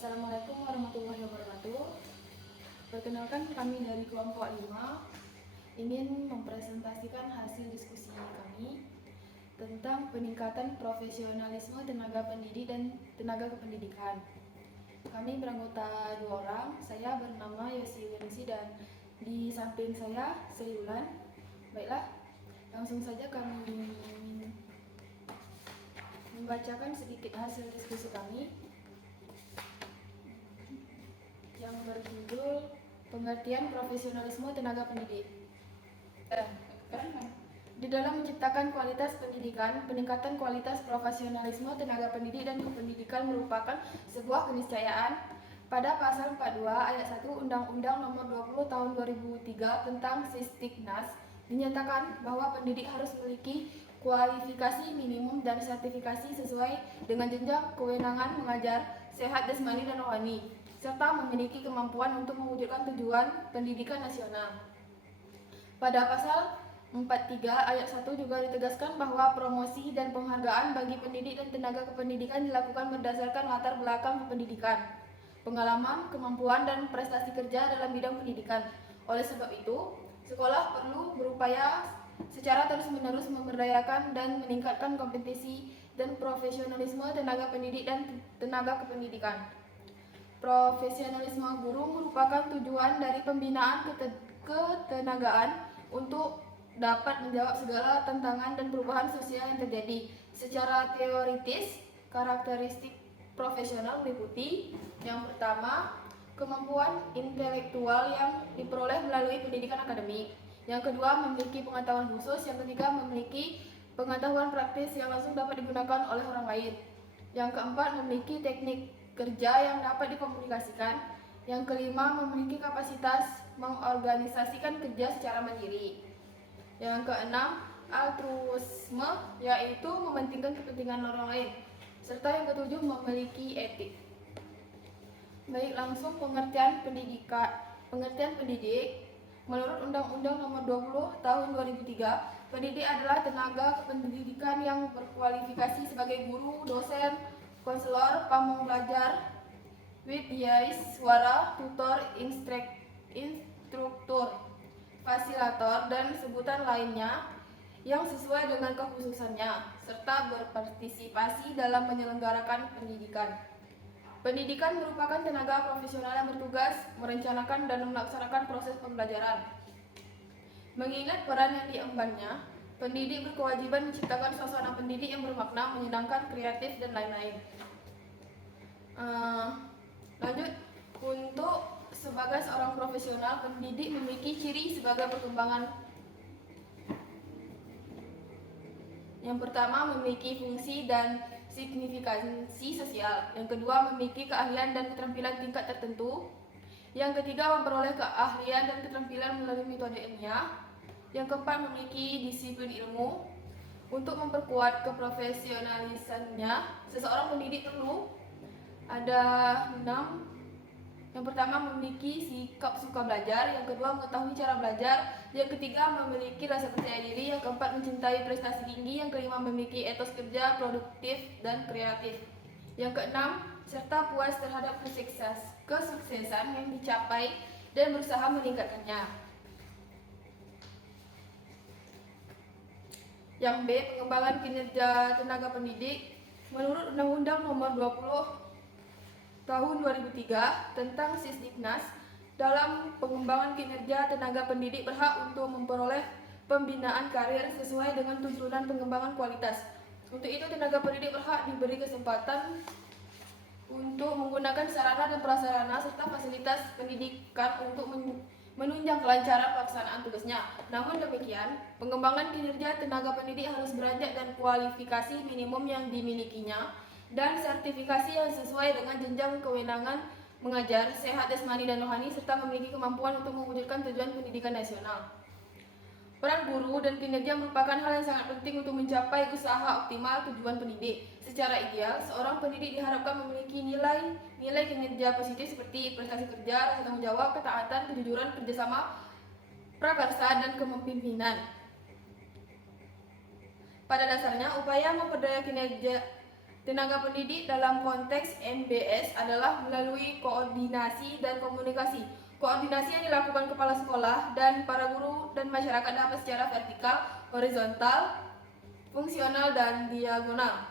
Assalamualaikum warahmatullahi wabarakatuh. Perkenalkan, kami dari kelompok 5 ingin mempresentasikan hasil diskusi kami tentang peningkatan profesionalisme tenaga pendidik dan tenaga kependidikan. Kami beranggota 2 orang, saya bernama Yosi Winingsi dan di samping saya Seyulan. Baiklah, langsung saja kami membacakan sedikit hasil diskusi kami yang berjudul Pengertian Profesionalisme Tenaga Pendidik. Di dalam menciptakan kualitas pendidikan, peningkatan kualitas profesionalisme tenaga pendidik dan kependidikan merupakan sebuah keniscayaan. Pada pasal 42 ayat 1 Undang-Undang Nomor 20 Tahun 2003 tentang Sisdiknas dinyatakan bahwa pendidik harus memiliki kualifikasi minimum dan sertifikasi sesuai dengan jenjang kewenangan mengajar, sehat jasmani dan rohani, serta memiliki kemampuan untuk mewujudkan tujuan pendidikan nasional. Pada pasal 43 ayat 1 juga ditegaskan bahwa promosi dan penghargaan bagi pendidik dan tenaga kependidikan dilakukan berdasarkan latar belakang pendidikan, pengalaman, kemampuan, dan prestasi kerja dalam bidang pendidikan. Oleh sebab itu, sekolah perlu berupaya secara terus-menerus memberdayakan dan meningkatkan kompetensi dan profesionalisme tenaga pendidik dan tenaga kependidikan. Profesionalisme guru merupakan tujuan dari pembinaan ketenagaan untuk dapat menjawab segala tantangan dan perubahan sosial yang terjadi. Secara teoritis, karakteristik profesional meliputi yang pertama, kemampuan intelektual yang diperoleh melalui pendidikan akademik. Yang kedua, memiliki pengetahuan khusus. Yang ketiga, memiliki pengetahuan praktis yang langsung dapat digunakan oleh orang lain. Yang keempat, memiliki teknik kerja yang dapat dikomunikasikan. Yang kelima, memiliki kapasitas mengorganisasikan kerja secara mandiri. Yang keenam, altruisme, yaitu mementingkan kepentingan orang lain. Serta yang ketujuh, memiliki etik. Baik, langsung pengertian pendidik. Menurut Undang-Undang Nomor 20 Tahun 2003, pendidik adalah tenaga kependidikan yang berkualifikasi sebagai guru, dosen, konselor, pembelajar, widyaswara, tutor, instruktur, fasilitator, dan sebutan lainnya yang sesuai dengan kekhususannya, serta berpartisipasi dalam menyelenggarakan pendidikan. Pendidikan merupakan tenaga profesional yang bertugas merencanakan dan melaksanakan proses pembelajaran. Mengingat peran yang diembannya, pendidik berkewajiban menciptakan suasana pendidik yang bermakna, menyenangkan, kreatif, dan lain-lain. Lanjut, untuk sebagai seorang profesional, pendidik memiliki ciri sebagai perkembangan. Yang pertama, memiliki fungsi dan signifikansi sosial. Yang kedua, memiliki keahlian dan keterampilan tingkat tertentu. Yang ketiga, memperoleh keahlian dan keterampilan melalui metode ilmiah. Yang keempat, memiliki disiplin ilmu. Untuk memperkuat keprofesionalisannya, seseorang pendidik perlu ada 6. Yang pertama, memiliki sikap suka belajar. Yang kedua, mengetahui cara belajar. Yang ketiga, memiliki rasa percaya diri. Yang keempat, mencintai prestasi tinggi. Yang kelima, memiliki etos kerja produktif dan kreatif. Yang keenam, serta puas terhadap kesuksesan yang dicapai dan berusaha meningkatkannya. Yang B, pengembangan kinerja tenaga pendidik. Menurut Undang-Undang Nomor 20 Tahun 2003 tentang Sisdiknas, dalam pengembangan kinerja tenaga pendidik berhak untuk memperoleh pembinaan karir sesuai dengan tuntunan pengembangan kualitas. Untuk itu, tenaga pendidik berhak diberi kesempatan untuk menggunakan sarana dan prasarana serta fasilitas pendidikan untuk menunjang kelancaran pelaksanaan tugasnya. Namun demikian, pengembangan kinerja tenaga pendidik harus beranjak dan kualifikasi minimum yang dimilikinya dan sertifikasi yang sesuai dengan jenjang kewenangan mengajar, sehat jasmani dan rohani, serta memiliki kemampuan untuk mewujudkan tujuan pendidikan nasional. Peran guru dan kinerja merupakan hal yang sangat penting untuk mencapai usaha optimal tujuan pendidik. Secara ideal, seorang pendidik diharapkan memiliki nilai kinerja positif seperti prestasi kerja, rasa tanggung jawab, ketaatan, kejujuran, kerjasama, prakarsa, dan kepemimpinan. Pada dasarnya, upaya memperdaya kinerja Tenaga pendidik dalam konteks MBS adalah melalui koordinasi dan komunikasi. Koordinasi yang dilakukan kepala sekolah dan para guru dan masyarakat dapat secara vertikal, horizontal, fungsional, dan diagonal.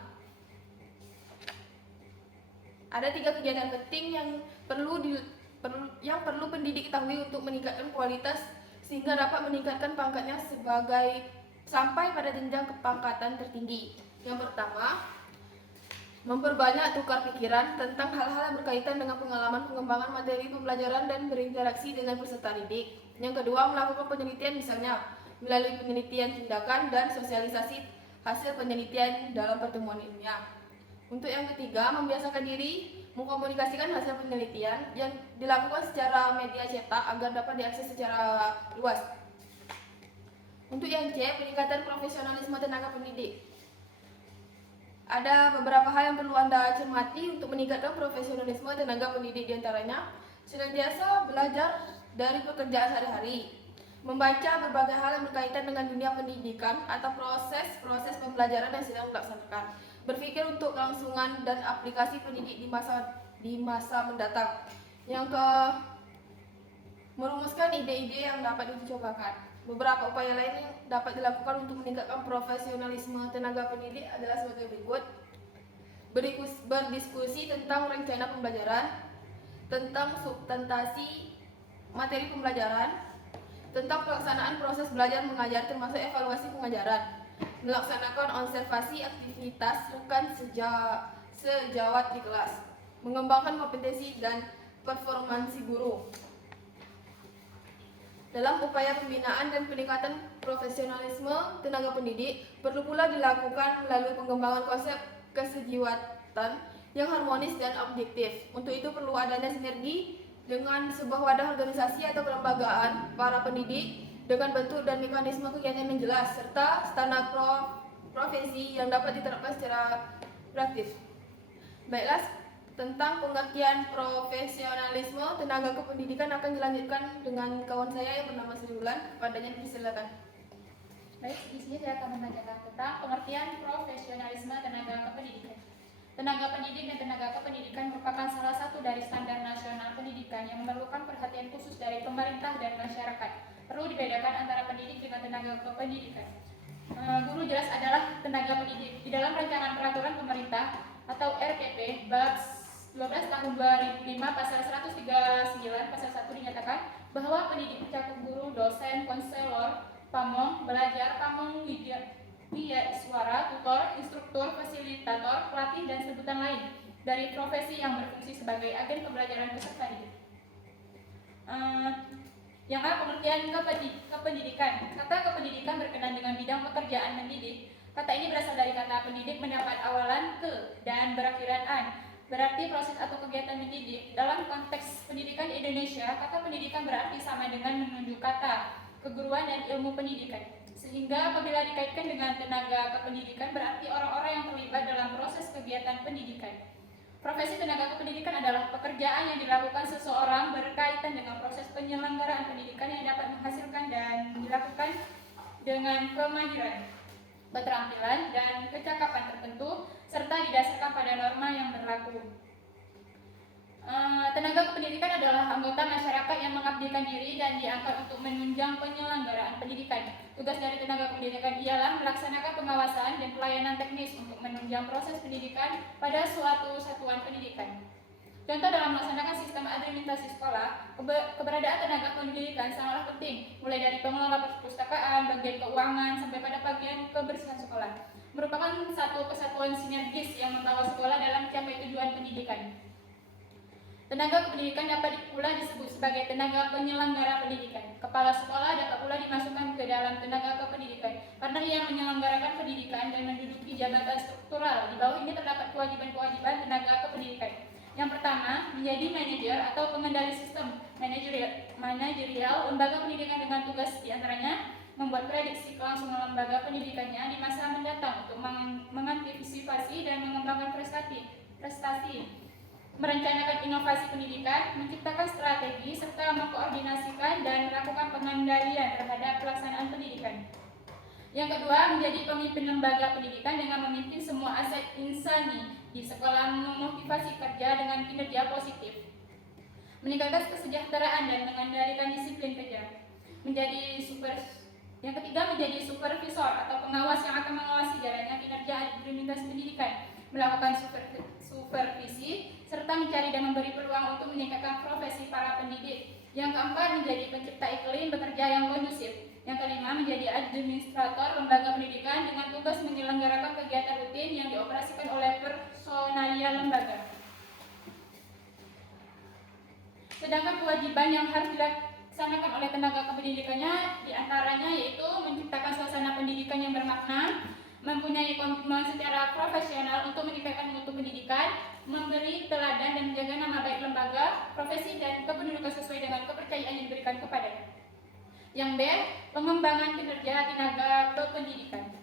Ada 3 kegiatan penting yang perlu pendidik ketahui untuk meningkatkan kualitas sehingga dapat meningkatkan pangkatnya sampai pada jenjang kepangkatan tertinggi. Yang pertama, memperbanyak tukar pikiran tentang hal-hal yang berkaitan dengan pengalaman pengembangan materi pembelajaran dan berinteraksi dengan peserta didik. Yang kedua, melakukan penelitian misalnya melalui penelitian tindakan dan sosialisasi hasil penelitian dalam pertemuan ilmiah. Untuk yang ketiga, membiasakan diri mengkomunikasikan hasil penelitian yang dilakukan secara media cetak agar dapat diakses secara luas. Untuk yang C, peningkatan profesionalisme tenaga pendidik. Ada beberapa hal yang perlu Anda cermati untuk meningkatkan profesionalisme tenaga pendidik, diantaranya senantiasa belajar dari pekerjaan sehari-hari, membaca berbagai hal yang berkaitan dengan dunia pendidikan atau proses pembelajaran yang sedang dilaksanakan, berpikir untuk kelangsungan dan aplikasi pendidik di masa mendatang. Yang ke merumuskan ide-ide yang dapat dicobakan. Beberapa upaya lain yang dapat dilakukan untuk meningkatkan profesionalisme tenaga pendidik adalah sebagai berikut. Berdiskusi tentang rencana pembelajaran, tentang substansi materi pembelajaran, tentang pelaksanaan proses belajar mengajar termasuk evaluasi pengajaran, melaksanakan observasi aktivitas rekan sejawat di kelas, mengembangkan kompetensi dan performansi guru. Dalam upaya pembinaan dan peningkatan profesionalisme tenaga pendidik, perlu pula dilakukan melalui pengembangan konsep kesejiwatan yang harmonis dan objektif. Untuk itu perlu adanya sinergi dengan sebuah wadah organisasi atau kelembagaan para pendidik dengan bentuk dan mekanisme kegiatan yang jelas, serta standar profesi yang dapat diterapkan secara praktis. Baiklah, tentang pengertian profesionalisme tenaga kependidikan akan dilanjutkan dengan kawan saya yang bernama Sri Wulan. Padanya dipersilakan. Baik, di sini saya akan membacakan tentang pengertian profesionalisme tenaga kependidikan. Tenaga pendidik dan tenaga kependidikan merupakan salah satu dari standar nasional pendidikan yang memerlukan perhatian khusus dari pemerintah dan masyarakat. Perlu dibedakan antara pendidik dengan tenaga kependidikan. Guru jelas adalah tenaga pendidik. Di dalam rancangan peraturan pemerintah atau RPP bab 12 tahun 2005 pasal 139 pasal 1 dinyatakan bahwa pendidik mencakup guru, dosen, konselor, pamong, belajar, pamong, widia suara, tutor, instruktur, fasilitator, pelatih, dan sebutan lain dari profesi yang berfungsi sebagai agen pembelajaran peserta didik. Yang A, pengertian kependidikan. Kata kependidikan berkenaan dengan bidang pekerjaan mendidik. Kata ini berasal dari kata pendidik mendapat awalan ke dan berakhiran an. Berarti proses atau kegiatan mendidik. Dalam konteks pendidikan di Indonesia, kata pendidikan berarti sama dengan menunjuk kata keguruan dan ilmu pendidikan. Sehingga apabila dikaitkan dengan tenaga kependidikan berarti orang-orang yang terlibat dalam proses kegiatan pendidikan. Profesi tenaga kependidikan adalah pekerjaan yang dilakukan seseorang berkaitan dengan proses penyelenggaraan pendidikan yang dapat menghasilkan dan dilakukan dengan kemahiran, keterampilan, dan kecakapan tertentu serta didasarkan pada norma yang berlaku. Tenaga kependidikan adalah anggota masyarakat yang mengabdikan diri dan diangkat untuk menunjang penyelenggaraan pendidikan. Tugas dari tenaga pendidikan ialah melaksanakan pengawasan dan pelayanan teknis untuk menunjang proses pendidikan pada suatu satuan pendidikan. Contoh dalam melaksanakan sistem administrasi sekolah, keberadaan tenaga pendidikan sangatlah penting, mulai dari pengelola perpustakaan, bagian keuangan, sampai pada bagian kebersihan sekolah. Merupakan satu kesatuan sinergis yang membawa sekolah dalam mencapai tujuan pendidikan. Tenaga kependidikan dapat pula disebut sebagai tenaga penyelenggara pendidikan. Kepala sekolah dapat pula dimasukkan ke dalam tenaga kependidikan karena ia menyelenggarakan pendidikan dan menduduki jabatan struktural. Di bawah ini terdapat kewajiban-kewajiban tenaga kependidikan. Yang pertama, menjadi manajer atau pengendali sistem manajerial lembaga pendidikan dengan tugas diantaranya membuat prediksi kelangsungan lembaga pendidikannya di masa mendatang untuk mengantisipasi dan mengembangkan prestasi, merencanakan inovasi pendidikan, menciptakan strategi, serta mengkoordinasikan dan melakukan pengendalian terhadap pelaksanaan pendidikan. Yang kedua, menjadi pemimpin lembaga pendidikan dengan memimpin semua aset insani di sekolah memotivasi kerja dengan kinerja positif, meningkatkan kesejahteraan dan mengendalikan disiplin kerja. Yang ketiga, menjadi supervisor atau pengawas yang akan mengawasi jalannya kinerja administrasi pendidikan, melakukan supervisi serta mencari dan memberi peluang untuk meningkatkan profesi para pendidik. Yang keempat, menjadi pencipta iklim bekerja yang kondusif. Yang kelima, menjadi administrator lembaga pendidikan dengan tugas menyelenggarakan kegiatan rutin yang dioperasikan oleh personalia lembaga. Sedangkan kewajiban yang harus dilaksanakan oleh tenaga kependidikannya diantaranya yaitu menciptakan suasana pendidikan yang bermakna, mempunyai komitmen secara profesional untuk meningkatkan mutu pendidikan, memberi teladan dan menjaga nama baik lembaga, profesi dan kependudukan sesuai dengan kepercayaan yang diberikan kepadanya. Yang B, pengembangan kinerja tenaga kependidikan.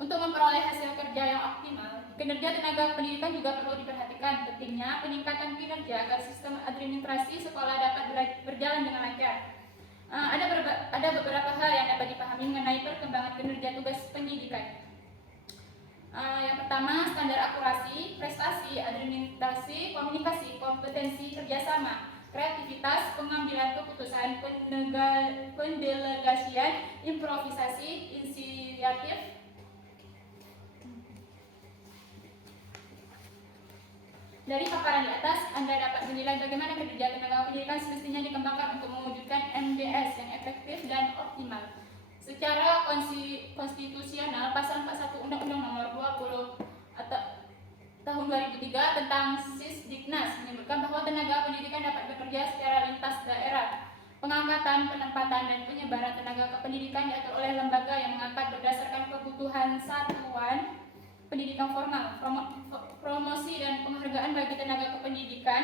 Untuk memperoleh hasil kerja yang optimal, kinerja tenaga pendidikan juga perlu diperhatikan. Pentingnya peningkatan kinerja agar sistem administrasi sekolah dapat berjalan dengan lancar. Ada beberapa hal yang dapat dipahami mengenai perkembangan kinerja tugas pendidikan. Yang pertama, standar akurasi, prestasi, administrasi, komunikasi, kompetensi, kerjasama, kreativitas, pengambilan keputusan, pendelegasian, improvisasi, inisiatif. Dari paparan di atas, Anda dapat menilai bagaimana kinerja tenaga pendidikan semestinya dikembangkan untuk mewujudkan MDS yang efektif dan optimal. Secara konstitusional, Pasal 41 Undang-Undang Nomor 20 Tahun 2003 tentang Sisdiknas menyebutkan bahwa tenaga pendidikan dapat bekerja secara lintas daerah. Pengangkatan, penempatan, dan penyebaran tenaga kependidikan diatur oleh lembaga yang mengangkat berdasarkan kebutuhan satuan pendidikan formal. Promosi dan penghargaan bagi tenaga kependidikan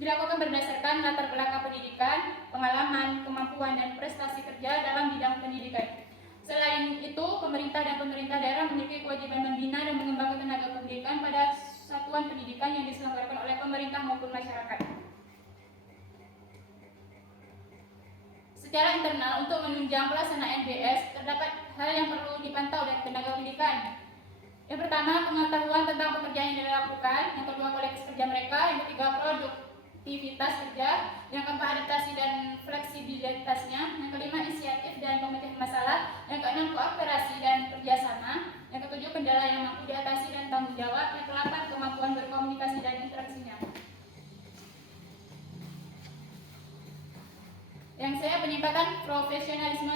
dilakukan berdasarkan latar belakang pendidikan, pengalaman, kemampuan, dan prestasi kerja dalam bidang pendidikan. Selain itu, pemerintah dan pemerintah daerah memiliki kewajiban membina dan mengembangkan tenaga pendidikan pada satuan pendidikan yang diselenggarakan oleh pemerintah maupun masyarakat. Secara internal, untuk menunjang pelaksanaan MDS, terdapat hal yang perlu dipantau dari tenaga pendidikan. Yang pertama, pengetahuan tentang pekerjaan yang dilakukan. Yang kedua, kualitas kerja mereka. Yang ketiga, produktivitas kerja. Yang keempat, adaptasi dan fleksibilitasnya. Yang kelima, inisiatif dan pemecahan masalah. Yang keenam, kooperasi dan kerjasama. Yang ketujuh, kendala yang mampu diatasi dan tanggung jawab. Yang kedelapan, kemampuan berkomunikasi dan interaksinya. Yang saya, peningkatan profesionalisme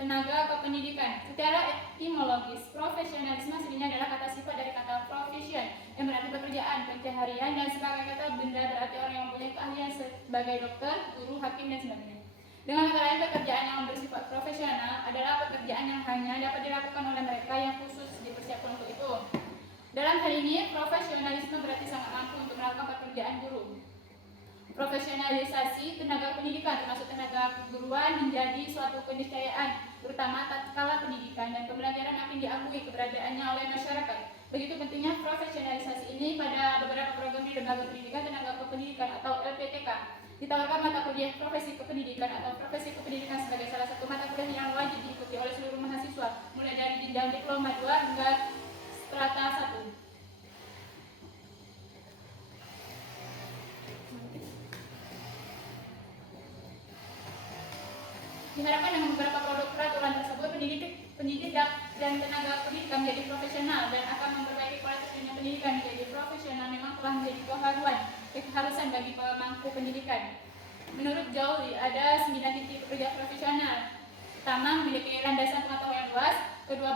tenaga kependidikan. Secara etimologis, profesionalisme aslinya adalah kata sifat dari kata profession yang berarti pekerjaan, pencaharian, dan sebagai kata benda berarti orang yang mempunyai keahlian sebagai dokter, guru, hakim, dan sebagainya. Dengan kata lain, pekerjaan yang bersifat profesional adalah pekerjaan yang hanya dapat dilakukan oleh mereka yang khusus dipersiapkan untuk itu. Dalam hal ini, profesionalisme berarti sangat mampu untuk melakukan pekerjaan guru. Profesionalisasi tenaga pendidikan termasuk tenaga keguruan menjadi suatu keniscayaan, terutama tatkala pendidikan dan pembelajaran makin diakui keberadaannya oleh masyarakat. Begitu pentingnya profesionalisasi ini pada beberapa program di lembaga pendidikan tenaga kependidikan atau LPTK. Ditawarkan mata kuliah profesi kependidikan atau profesi kependidikan sebagai salah satu mata kuliah yang wajib diikuti oleh seluruh mahasiswa, mulai dari jenjang diploma 2 hingga strata 1. Diharapkan dengan beberapa produk peraturan tersebut, pendidik dan tenaga pendidikan menjadi profesional dan akan memperbaiki kualitas dunia pendidikan menjadi profesional memang telah menjadi keharusan bagi pemangku pendidikan. Menurut Joule, ada 9 titik kerja profesional. Pertama, memiliki landasan pengetahuan luas. Kedua,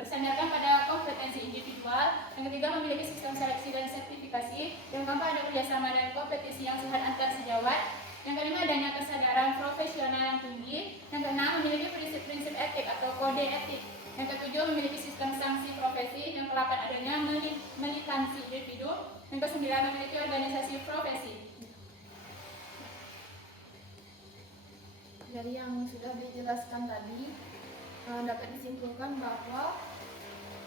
bersandarkan pada kompetensi individual. Yang ketiga, memiliki sistem seleksi dan sertifikasi. Yang keempat, ada kerjasama dan kompetisi yang sehat antar sejawat. Yang kelima, adanya kesadaran profesional yang tinggi. Yang keenam, memiliki prinsip-prinsip etik atau kode etik. Yang ketujuh, memiliki sistem sanksi profesi. Yang kedelapan, adanya militansi individu. Yang kesembilan, memiliki organisasi profesi. Dari yang sudah dijelaskan tadi, dapat disimpulkan bahwa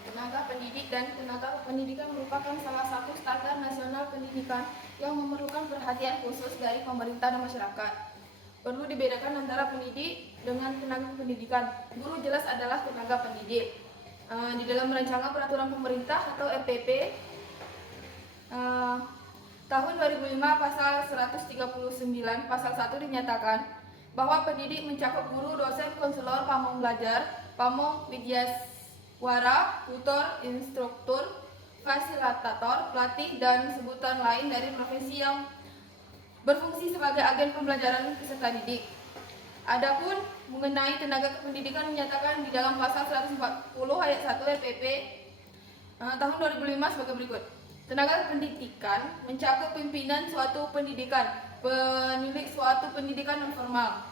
tenaga pendidik dan tenaga pendidikan merupakan salah satu standar nasional pendidikan yang memerlukan perhatian khusus dari pemerintah dan masyarakat. Perlu dibedakan antara pendidik dengan tenaga pendidikan. Guru jelas adalah tenaga pendidik. Di dalam rancangan peraturan pemerintah atau RPP Eh, tahun 2005 pasal 139 pasal 1 dinyatakan bahwa pendidik mencakup guru, dosen, konselor, pamong belajar, pamong widyaswara, tutor, instruktur, fasilitator, pelatih, dan sebutan lain dari profesi yang berfungsi sebagai agen pembelajaran peserta didik. Adapun mengenai tenaga kependidikan menyatakan di dalam pasal 140 ayat 1 RPP tahun 2005 sebagai berikut. Tenaga pendidikan mencakup pimpinan suatu pendidikan, penilik suatu pendidikan non formal,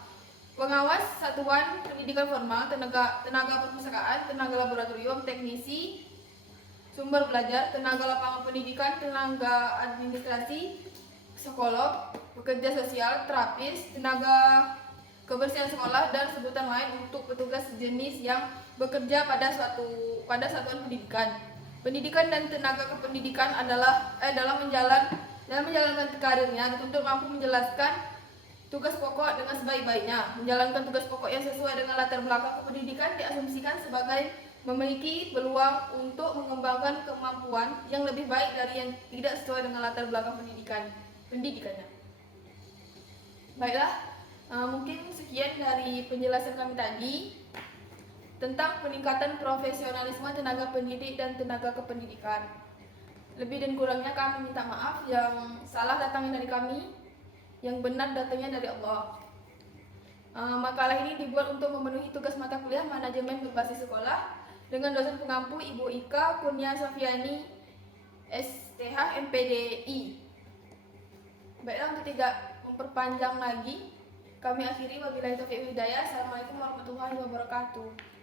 pengawas satuan pendidikan formal, tenaga perpustakaan, tenaga laboratorium, teknisi, sumber belajar, tenaga lapangan pendidikan, tenaga administrasi, psikolog, pekerja sosial, terapis, tenaga kebersihan sekolah, dan sebutan lain untuk petugas sejenis yang bekerja pada satuan pendidikan. Pendidikan dan tenaga kependidikan adalah dalam menjalankan karirnya dituntut mampu menjelaskan tugas pokok dengan sebaik-baiknya. Menjalankan tugas pokok yang sesuai dengan latar belakang kependidikan diasumsikan sebagai memiliki peluang untuk mengembangkan kemampuan yang lebih baik dari yang tidak sesuai dengan latar belakang pendidikannya. Baiklah, mungkin sekian dari penjelasan kami tadi tentang peningkatan profesionalisme tenaga pendidik dan tenaga kependidikan. Lebih dan kurangnya kami minta maaf, yang salah datangnya dari kami, yang benar datangnya dari Allah. Makalah ini dibuat untuk memenuhi tugas mata kuliah manajemen berbasis sekolah dengan dosen pengampu Ibu Ika Kurnia Sofiani STH MPDI. Baiklah, untuk tidak memperpanjang lagi, kami akhiri. Wabillahi taufiq wal hidayah. Assalamualaikum warahmatullahi wabarakatuh.